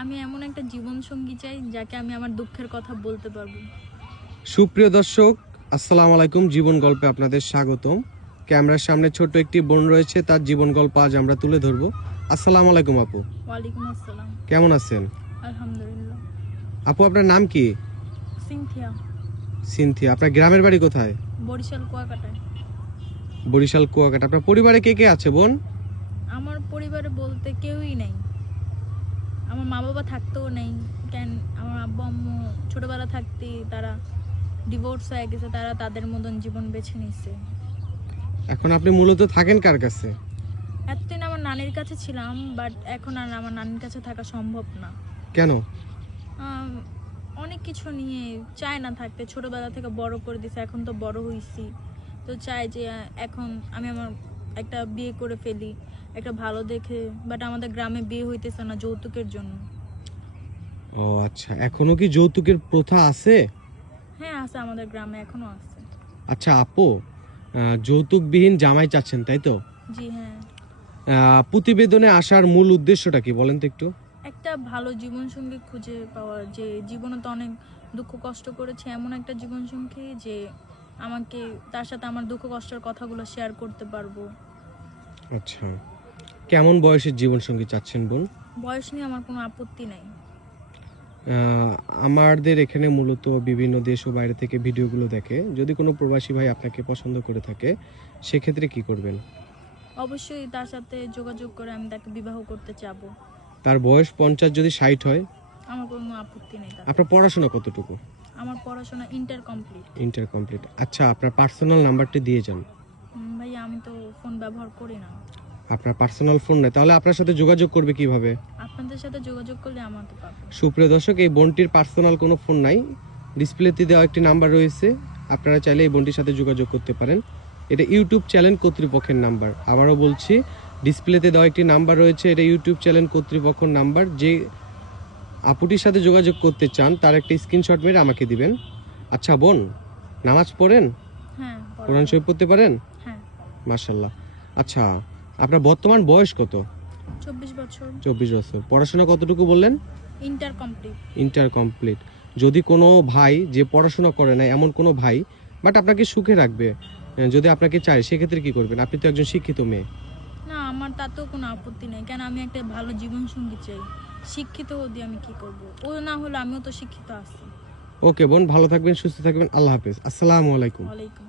আমি এমন একটা জীবন সঙ্গী চাই যাকে আমি আমার দুঃখের কথা বলতে পারবো। সুপ্রিয় দর্শক, আসসালামু আলাইকুম। জীবন গল্পে আপনাদের স্বাগতম। ক্যামেরার সামনে ছোট্ট একটি বোন রয়েছে, তার জীবন গল্প আজ আমরা তুলে ধরবো। আসসালামু আলাইকুম আপু, ওয়ালাইকুম আসসালাম। কেমন আছেন? আলহামদুলিল্লাহ। আপু, আপনার নাম কি? সিনথিয়া। সিনথিয়া। আপনার গ্রামের বাড়ি কোথায়? বরিশাল কুয়াকাটায়। বরিশাল কুয়াকাটা। আপনার পরিবারে কে কে আছে বোন? আমার পরিবারে বলতে কেউই নেই। আমার মা বাবা থাকতেও নেই। কেন, আমার আব্বু আম্মু ছোটবেলা থাকতে তারা ডিভোর্স হয়ে গেছে, তারা তাদের মতন জীবন বেছে নিচ্ছে। এখন আপনি মূলত থাকেন কার কাছে? এতদিন আমার নানির কাছে ছিলাম, বাট এখন আর আমার নানির কাছে থাকা সম্ভব না। কেন? আম, অনেক কিছু নিয়ে চায় না থাকতে। ছোটবেলা থেকে বড় করে দিছে, এখন তো বড় হইছি, তো চাই যে এখন আমি আমার একটা বিয়ে করে ফেলি, একটা ভালো দেখে। বাট আমাদের গ্রামে বিয়ে হইতেছে না যৌতুকের জন্য। ও আচ্ছা, এখনো কি যৌতুকের প্রথা আছে? হ্যাঁ আছে, আমাদের গ্রামে এখনো আছে। আচ্ছা আপু, যৌতুকবিহীন জামাই চাচ্ছেন তাই তো? জি হ্যাঁ। প্রতিবেদনে আসার মূল উদ্দেশ্যটা কি বলেন তো একটু? একটা ভালো জীবনসঙ্গী খুঁজে পাওয়ার, যে জীবনে তো অনেক দুঃখ কষ্ট করেছে, এমন একটা জীবনসঙ্গী যে আমাকে, তার সাথে আমার দুঃখ কষ্টের কথাগুলো শেয়ার করতে পারবো। আচ্ছা, কেমন বয়সের জীবনসঙ্গী চাচ্ছেন বোন? বয়স নিয়ে আমার কোনো আপত্তি নাই। আমাদের এখানে মূলত বিভিন্ন দেশ ও বাইরে থেকে ভিডিওগুলো দেখে। যদি কোনো প্রবাসী ভাই আপনাকে পছন্দ করে থাকে, সেক্ষেত্রে কি করবেন? অবশ্যই তার সাথে যোগাযোগ করে আমি তাকে বিবাহ করতে চাবো। তার বয়স 50 যদি 60 হয়? আমার কোনো আপত্তি নেই তাতে। আপনার পড়াশোনা কতটুকু? আমার পড়াশোনা ইন্টার কমপ্লিট। Inter complete. আচ্ছা, আপনার পার্সোনাল নাম্বারটি দিয়ে যান। ভাইয়া আমি তো ফোন ব্যবহার করি না। আপনার পার্সোনাল ফোন নেই, তাহলে আপনার সাথে যোগাযোগ করবে কিভাবে? আপনাদের সাথে যোগাযোগ করলে আমাকে পাবো। সুপ্রিয় দর্শক, এই বোনটির পার্সোনাল কোনো ফোন নাই। ডিসপ্লেতে দেওয়া একটি নাম্বার রয়েছে, আপনারা চাইলে এই বোনটির সাথে যোগাযোগ করতে পারেন। এটা ইউটিউব চ্যানেল কর্তৃপক্ষের নাম্বার। আবারও বলছি, ডিসপ্লেতে দেওয়া একটি নাম্বার রয়েছে, এটা ইউটিউব চ্যানেল কর্তৃপক্ষের নাম্বার। যে আপুটির সাথে যোগাযোগ করতে চান তার একটা স্ক্রিনশট মেরে আমাকে দিবেন। আচ্ছা বোন, নামাজ পড়েন? হ্যাঁ কোরআন শরীফ পড়তে পারেন? হ্যাঁ। মাশাআল্লাহ। আচ্ছা, আপনার বর্তমান বয়স কত? 24 বছর। 24 বছর। পড়াশোনা কতটুকু বললেন? Inter complete. Inter complete. যদি কোনো ভাই যে পড়াশোনা করে না, এমন কোনো ভাই বাট আপনাকে সুখে রাখবে, যদি আপনাকে চায়, সেক্ষেত্রে কি করবেন? আপনি তো একজন শিক্ষিত মেয়ে। না, আমার তাতেও কোনো আপত্তি নেই। কেন, আমি একটা ভালো জীবন সঙ্গী চাই। শিক্ষিত দিয়ে আমি কি করব? ও না হলে আমিও তো শিক্ষিত আছি। ওকে বোন, ভালো থাকবেন, সুস্থ থাকবেন। আল্লাহ হাফেজ। আসসালামু আলাইকুম। ওয়ালাইকুম।